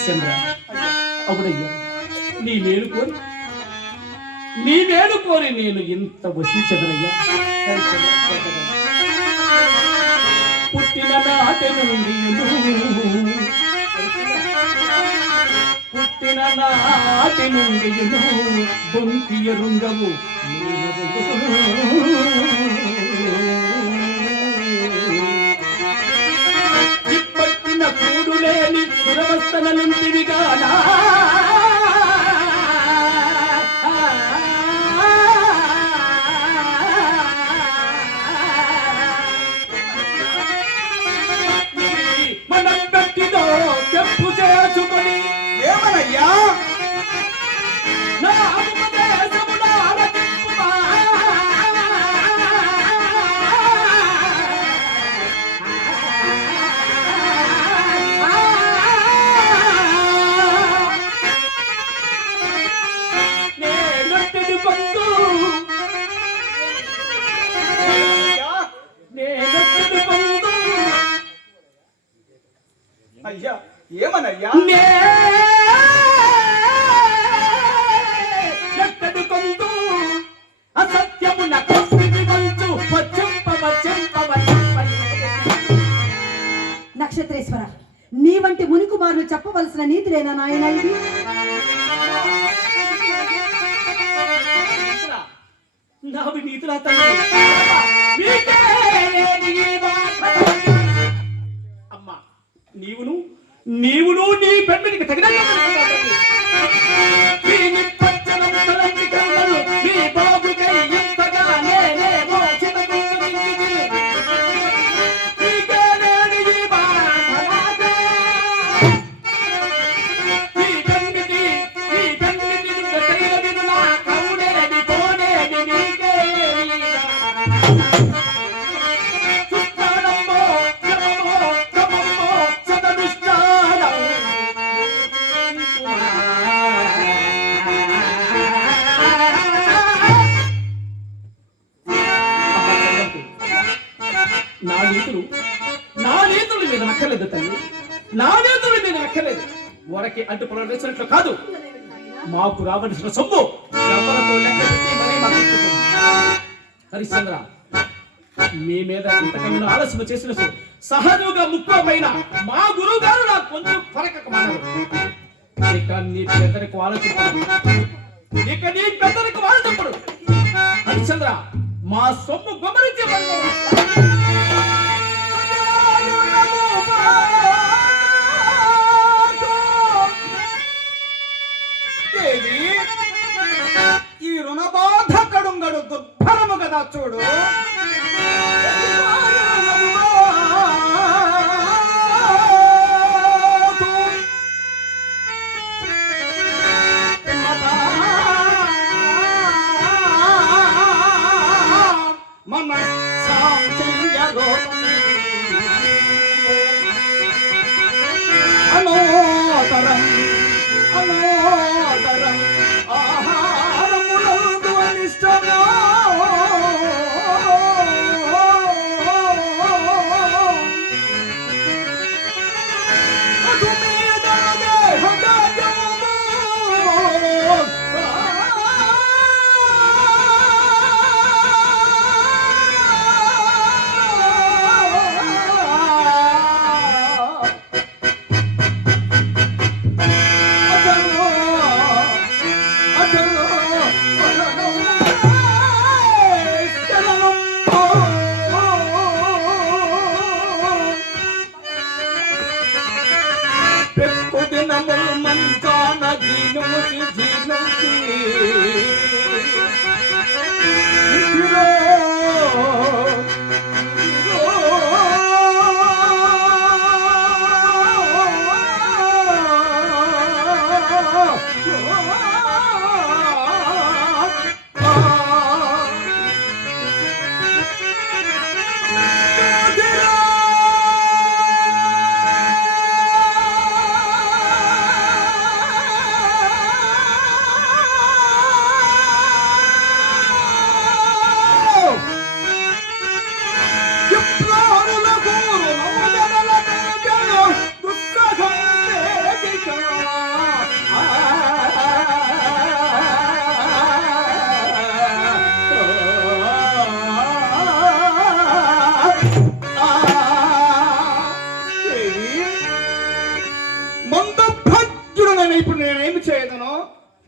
హరిశ్చంద్ర అవునయ్యా నీ మేలు కోరి నీ మేలు కోరి నేను ఇంత వసించదనయ్యా పుట్టిన నాటి నుండి పుట్టిన నాటి నుండి బొంకి రుంగము ఇప్పట్టిన కూడు లేని దురవస్థనలుంటివిగానా నక్షత్రేశ్వర నీ వంటి మునికుమారులు చెప్పవలసిన నీతిలేనా నాయన ఇది నావి నీతులా తల్లి నీకే లేని ఈ మాట. అమ్మా నీవును నీవును నీ పెన్మిడికి తగినట్టు వరకే అంటు పొలం కాదు. మాకు రావలసిన సొమ్ము ఎవరితో లెక్క పెట్టి మరీ మాకు హరిశ్చంద్ర మీ మీద ఇంతకన్నా ఆలస్యం చేసిన సో సహజంగా ముక్కో పైన మా గురువు గారు నాకు కొంచెం ఫరకక మానరు ఇక నీ పెద్దరికి ఆలోచించడు ఇక నీ పెద్దరికి ఆలోచించడు హరిశ్చంద్ర మా సొమ్ము గమనించే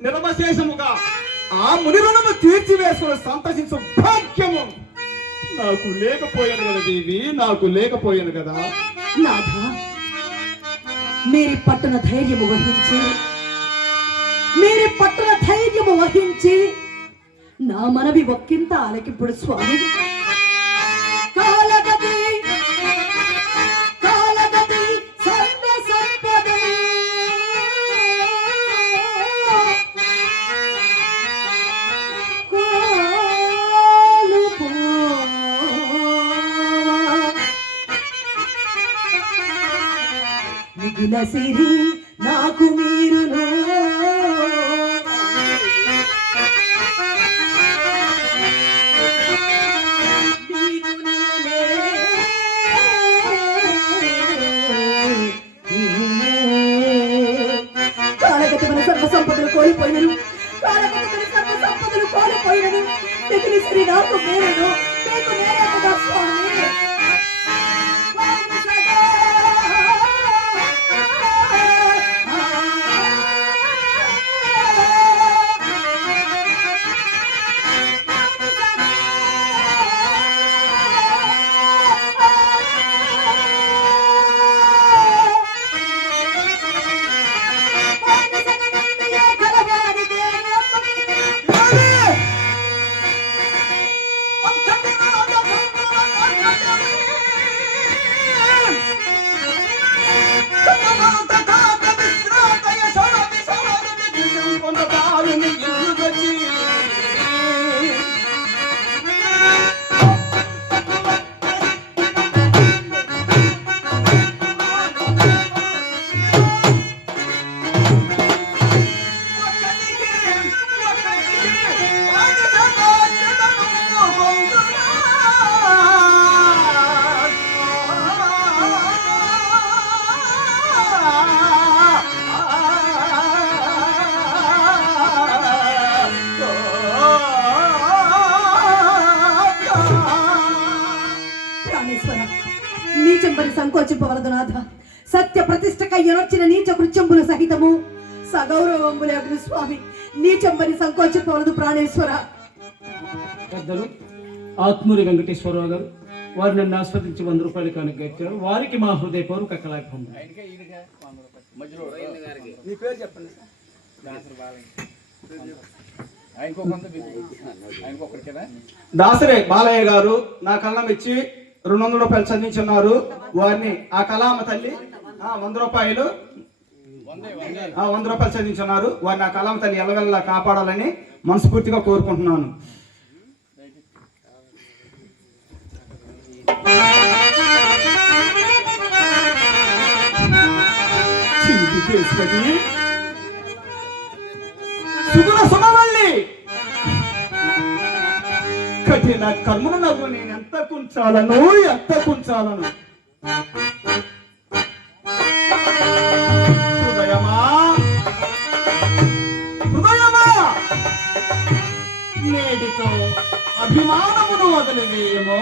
నిర్వశేషముగా ఆ ముని రుణము తీర్చివేసుకుని సంతసించు భాగ్యము. నాకు లేకపోయాను కదా దేవి నాకు లేకపోయాను కదా. నాథ మేరీ పట్టున ధైర్యము వహించి మేరీ పట్టున ధైర్యము వహించి నా మనవి ఒక్కింత ఆలకిప్పుడు స్వామి. మిగిల సిరి నాకు మీరు సంపదలు కోల్పోయినను. కాలగతమైన సర్వ సంపదలు కోల్పోయినను. మిగిలి సిరి నాకు మీరును మీకు నేనే కదా స్వామి. ఎనొచ్చిన నీచ కృత్యంబులు సహితము. సగౌరవంబులేగును స్వామి నీచంబని సంకోచింపవలదు ప్రాణేశ్వర. పెద్దలు ఆత్మూరి వెంకటేశ్వరరావు గారు వారు నన్ను ఆస్వాదించి వంద రూపాయలు కనుక ఇచ్చారు. వారికి మా హృదయపూర్వక కళాఖండం మీ పేరు చెప్పండి దాసరే బాలయ్య. గారు నా కళ్ళం ఇచ్చి రెండు వందల రూపాయలు చందించున్నారు. వారిని ఆ కళామ తల్లి వంద రూపాయలు. వంద రూపాయలు చదివించున్నారు వారిని ఆ కళామ తల్లి ఎల్లవెల్లా కాపాడాలని మనస్ఫూర్తిగా కోరుకుంటున్నాను. కఠిన కర్మను నవ్వు నేను ఎంత కుంచాలను ఎంత కుంచాలను. నేటితో అభిమానమును వదిలివేయము.